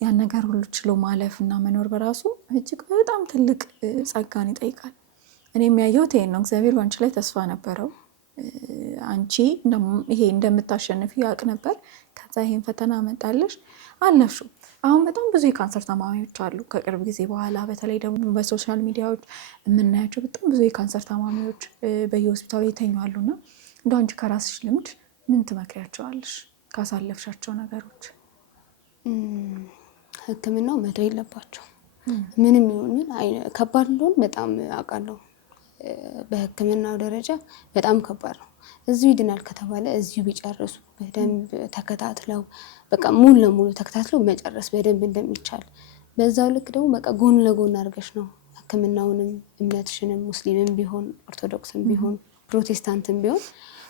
ያን ነገር ሁሉ ችሎ ማለፍ እና መኖር በራሱ እጅግ በጣም ትልቅ ጸጋን ይጠይቃል። እኔ የሚያየሁት ይሄን ነው። እግዚአብሔር ባንቺ ላይ ተስፋ ነበረው። አንቺ ይሄ እንደምታሸንፊ ያውቅ ነበር። ከዛ ይሄን ፈተና መጣለሽ፣ አለፍሽው። አሁን በጣም ብዙ የካንሰር ታማሚዎች አሉ ከቅርብ ጊዜ በኋላ። በተለይ ደግሞ በሶሻል ሚዲያዎች የምናያቸው በጣም ብዙ የካንሰር ታማሚዎች በየሆስፒታሉ ይተኛሉና እንደው አንቺ ከራስሽ ልምድ ምን ትመክሪያቸዋለሽ ካሳለፍሻቸው ነገሮች? ሕክምናው መተው የለባቸው። ምንም ይሁን ምን ከባድ እንደሆነ በጣም አውቃለሁ። በሕክምናው ደረጃ በጣም ከባድ ነው። እዚሁ ይድናል ከተባለ እዚሁ ቢጨርሱ በደንብ ተከታትለው በቃ ሙሉ ለሙሉ ተከታትለው መጨረስ በደንብ እንደሚቻል፣ በዛው ልክ ደግሞ በቃ ጎን ለጎን አድርገሽ ነው ሕክምናውንም እምነትሽንም ሙስሊምም ቢሆን ኦርቶዶክስም ቢሆን ፕሮቴስታንትም ቢሆን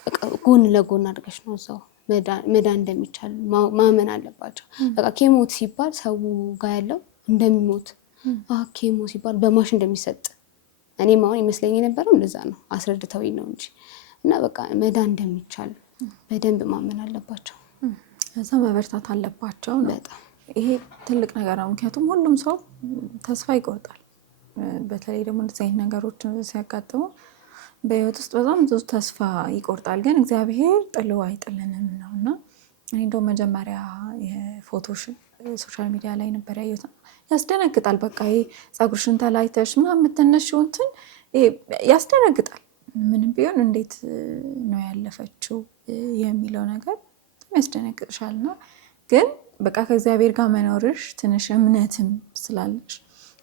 በቃ ጎን ለጎን አድርገሽ ነው እዛው መዳን እንደሚቻል ማመን አለባቸው። በቃ ኬሞት ሲባል ሰው ጋር ያለው እንደሚሞት ኬሞ ሲባል በማሽን እንደሚሰጥ እኔም አሁን ይመስለኝ የነበረው እንደዛ ነው። አስረድተውኝ ነው እንጂ እና በቃ መዳን እንደሚቻል በደንብ ማመን አለባቸው። እዛ መበርታት አለባቸው ነው። በጣም ይሄ ትልቅ ነገር ነው። ምክንያቱም ሁሉም ሰው ተስፋ ይቆርጣል። በተለይ ደግሞ እንደዚህ አይነት ነገሮች ሲያጋጥሙ በህይወት ውስጥ በጣም ብዙ ተስፋ ይቆርጣል። ግን እግዚአብሔር ጥሎ አይጥልንም ነው እና እኔ እንደው መጀመሪያ የፎቶሽን ሶሻል ሚዲያ ላይ ነበር ያየሁት። ያስደነግጣል። በቃ ይሄ ፀጉርሽን ተላይተሽ ምናምን የምትነሺው እንትን ያስደነግጣል። ምንም ቢሆን እንዴት ነው ያለፈችው የሚለው ነገር በጣም ያስደነግጥሻል። እና ግን በቃ ከእግዚአብሔር ጋር መኖርሽ ትንሽ እምነትም ስላለሽ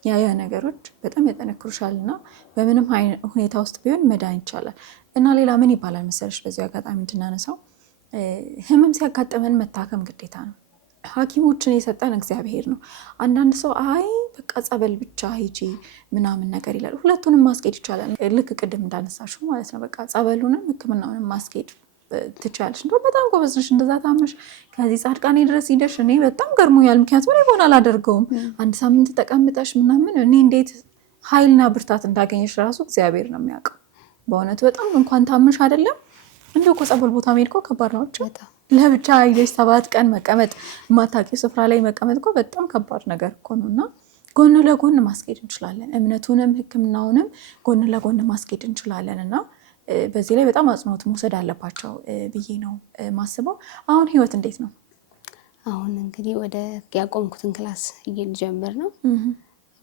ያ ነገሮች በጣም ያጠነክሩሻል እና በምንም ሁኔታ ውስጥ ቢሆን መዳን ይቻላል። እና ሌላ ምን ይባላል መሰለሽ በዚህ አጋጣሚ እንድናነሳው ህመም ሲያጋጥመን መታከም ግዴታ ነው። ሐኪሞችን የሰጠን እግዚአብሔር ነው። አንዳንድ ሰው አይ በቃ ጸበል ብቻ ሂጂ ምናምን ነገር ይላል። ሁለቱንም ማስኬድ ይቻላል። ልክ ቅድም እንዳነሳሽው ማለት ነው። በቃ ጸበሉንም ሕክምናውንም ማስኬድ ትቻለሽ። እንደው በጣም ጎበዝ ነሽ። እንደዛ ታመሽ ከዚህ ጻድቃኔ ድረስ ሂደሽ እኔ በጣም ገርሞኛል። ምክንያቱም እኔ ሆነ አላደርገውም። 1 ሳምንት ተቀምጠሽ ምናምን እኔ እንዴት ኃይልና ብርታት እንዳገኘሽ ራሱ እግዚአብሔር ነው የሚያውቀው። በእውነቱ በጣም እንኳን ታመሽ አይደለም እንዲሁ እኮ ጸበል ቦታ መሄድ እኮ ከባድ ነው። ለብቻ ሂደሽ 7 ቀን መቀመጥ የማታውቂው ስፍራ ላይ መቀመጥ እኮ በጣም ከባድ ነገር እኮ ነው። እና ጎን ለጎን ማስኬድ እንችላለን። እምነቱንም ሕክምናውንም ጎን ለጎን ማስኬድ እንችላለን። እና በዚህ ላይ በጣም አጽንኦት መውሰድ አለባቸው ብዬ ነው ማስበው። አሁን ህይወት እንዴት ነው? አሁን እንግዲህ ወደ ያቆምኩትን ክላስ እየጀመር ነው።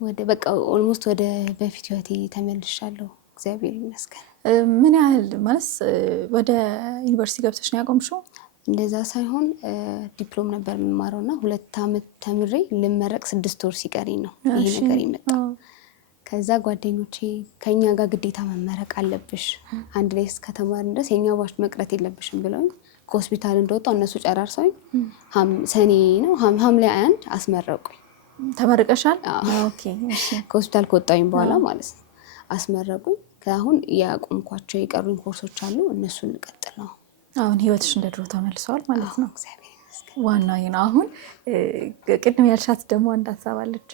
ወደ በቃ ኦልሞስት ወደ በፊት ህይወቴ ተመልሻለሁ። እግዚአብሔር ይመስገን። ምን ያህል ማለት ወደ ዩኒቨርሲቲ ገብተሽ ነው ያቆምሽው? እንደዛ ሳይሆን ዲፕሎም ነበር የምማረው እና 2 ዓመት ተምሬ ልመረቅ 6 ወር ሲቀረኝ ነው ይሄ ነገር የመጣው። ከዛ ጓደኞቼ ከኛ ጋር ግዴታ መመረቅ አለብሽ አንድ ላይ እስከተማርን ድረስ የኛ ባች መቅረት የለብሽም ብለውኝ ከሆስፒታል እንደወጣሁ እነሱ ጨራርሰውኝ ሰኔ ነው ሐምሌ 1 አስመረቁኝ። ተመርቀሻል? ኦኬ። ከሆስፒታል ከወጣሁኝ በኋላ ማለት ነው አስመረቁኝ። ከአሁን ያቆምኳቸው የቀሩኝ ኮርሶች አሉ እነሱን ልቀጥል ነው። አሁን ህይወትሽ እንደ ድሮ ተመልሰዋል ማለት ነው። ዋናው ይሄ ነው። አሁን ቅድም ያልሻት ደግሞ አንድ ሀሳብ አለች።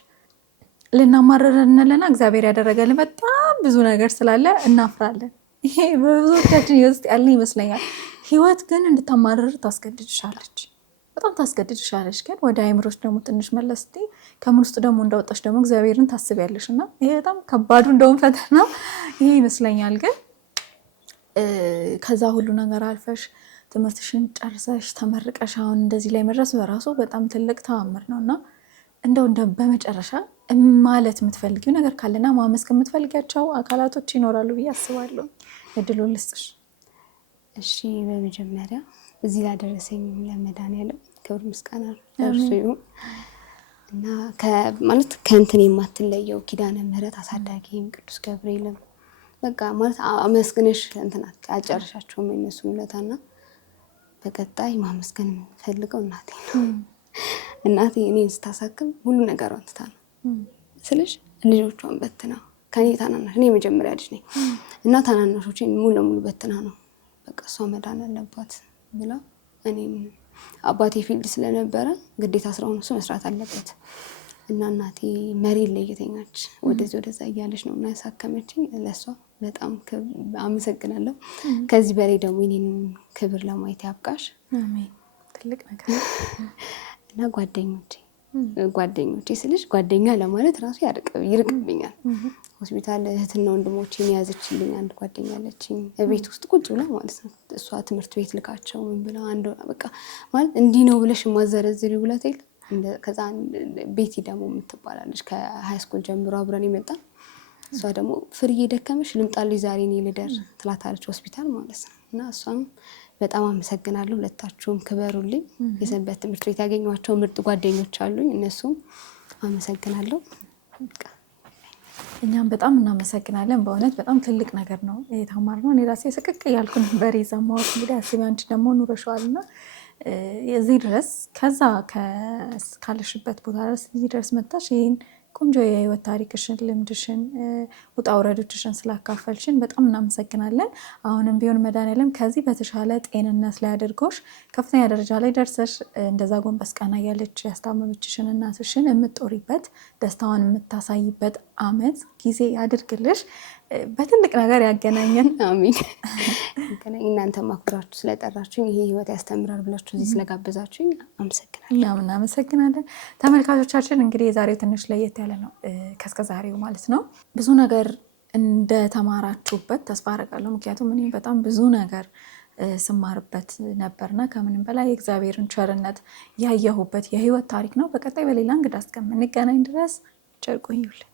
ልናማረር እንለና እግዚአብሔር ያደረገልን በጣም ብዙ ነገር ስላለ እናፍራለን። ይሄ በብዙዎቻችን ውስጥ ያለ ይመስለኛል። ህይወት ግን እንድታማረር ታስገድድሻለች፣ በጣም ታስገድድሻለች። ግን ወደ አይምሮች ደግሞ ትንሽ መለስ ስትይ ከምን ውስጥ ደግሞ እንዳወጣሽ ደግሞ እግዚአብሔርን ታስቢያለሽ። እና ይሄ በጣም ከባዱ እንደውም ፈተና ይሄ ይመስለኛል። ግን ከዛ ሁሉ ነገር አልፈሽ ትምህርትሽን ጨርሰሽ ተመርቀሽ አሁን እንደዚህ ላይ መድረስ በራሱ በጣም ትልቅ ተአምር ነው። እና እንደው በመጨረሻ ማለት የምትፈልጊው ነገር ካለና ማመስገን የምትፈልጊያቸው አካላቶች ይኖራሉ ብዬ አስባለሁ። እድሉን ልስጥሽ። እሺ፣ በመጀመሪያ እዚህ ላደረሰኝ ለመድኃኒዓለም ክብር ምስጋና ለእርሱ ይሁን እና ማለት ከእንትን የማትለየው ኪዳነ ምሕረት አሳዳጊም ቅዱስ ገብርኤልም በቃ ማለት አመስግነሽ እንትናት አልጨረሻቸውም የነሱ ውለታና በቀጣይ ማመስገን የምፈልገው እናቴ ነው። እናቴ እኔን ስታሳክም ሁሉ ነገሯን ትታ ነው ስልሽ ልጆቿን በትና ከኔ ታናናሽ እኔ የመጀመሪያ ልጅ ነኝ እና ታናናሾቼን ሙሉ ለሙሉ በትና ነው በቃ እሷ መዳን አለባት ብላ እኔም አባቴ ፊልድ ስለነበረ ግዴታ ስራውን እሱ መስራት አለበት እና እናቴ መሬት ላይ እየተኛች ወደዚህ ወደዛ እያለች ነው እና ያሳከመችኝ። ለእሷ በጣም አመሰግናለሁ። ከዚህ በላይ ደግሞ እኔን ክብር ለማየት ያብቃሽ። አሜን። ትልቅ ነገር እና ጓደኞቼ ስልሽ ጓደኛ ለማለት ራሱ ይርቅብኛል። ሆስፒታል እህትና ወንድሞቼን የያዘችልኝ አንድ ጓደኛ አለችኝ ቤት ውስጥ ቁጭ ብላ ማለት ነው። እሷ ትምህርት ቤት ልካቸው ምን ብላ አንድ በቃ ማለት እንዲህ ነው ብለሽ ማዘረዝሪ ውለት የለ። ከዛ ቤቲ ደግሞ የምትባላለች ከሃይ ስኩል ጀምሮ አብረን የመጣን እሷ ደግሞ ፍርዬ ደከመሽ ልምጣልሽ ዛሬ እኔ ልደር ትላታለች ሆስፒታል ማለት ነው። እና እሷም በጣም አመሰግናለሁ። ሁለታችሁም ክበሩልኝ። የሰንበት ትምህርት ቤት ያገኘኋቸው ምርጥ ጓደኞች አሉኝ። እነሱም አመሰግናለሁ። እኛም በጣም እናመሰግናለን። በእውነት በጣም ትልቅ ነገር ነው የተማርነው። እኔ ራሴ ስቅቅ እያልኩ ነበር የሰማሁት። እንግዲህ አስቢ አንቺ ደግሞ ኑረሽዋልና እዚህ ድረስ ከዛ ካለሽበት ቦታ ድረስ እዚህ ድረስ መጣሽ። ይህን ቆንጆ የህይወት ታሪክሽን፣ ልምድሽን፣ ውጣ ውረዶችሽን ስላካፈልሽን በጣም እናመሰግናለን። አሁንም ቢሆን መድኃኒዓለም ከዚህ በተሻለ ጤንነት ላይ አድርጎሽ ከፍተኛ ደረጃ ላይ ደርሰሽ እንደዛ ጎንበስ ቀና እያለች ያስታመመችሽን እናትሽን የምትጦሪበት ደስታዋን የምታሳይበት አመት ጊዜ ያድርግልሽ። በትልቅ ነገር ያገናኘን። አሜን። እናንተ ማክብራችሁ ስለጠራችሁኝ ይሄ ህይወት ያስተምራል ብላችሁ እዚህ ስለጋበዛችሁኝ አመሰግናለሁ። እኛም እናመሰግናለን። ተመልካቾቻችን እንግዲህ የዛሬው ትንሽ ለየት ያለ ነው ከእስከዛሬው ማለት ነው። ብዙ ነገር እንደተማራችሁበት ተስፋ አደርጋለሁ። ምክንያቱም እኔ በጣም ብዙ ነገር ስማርበት ነበርና ከምንም በላይ የእግዚአብሔርን ቸርነት ያየሁበት የህይወት ታሪክ ነው። በቀጣይ በሌላ እንግዳ እስከምንገናኝ ድረስ ቸር ቆዩልን።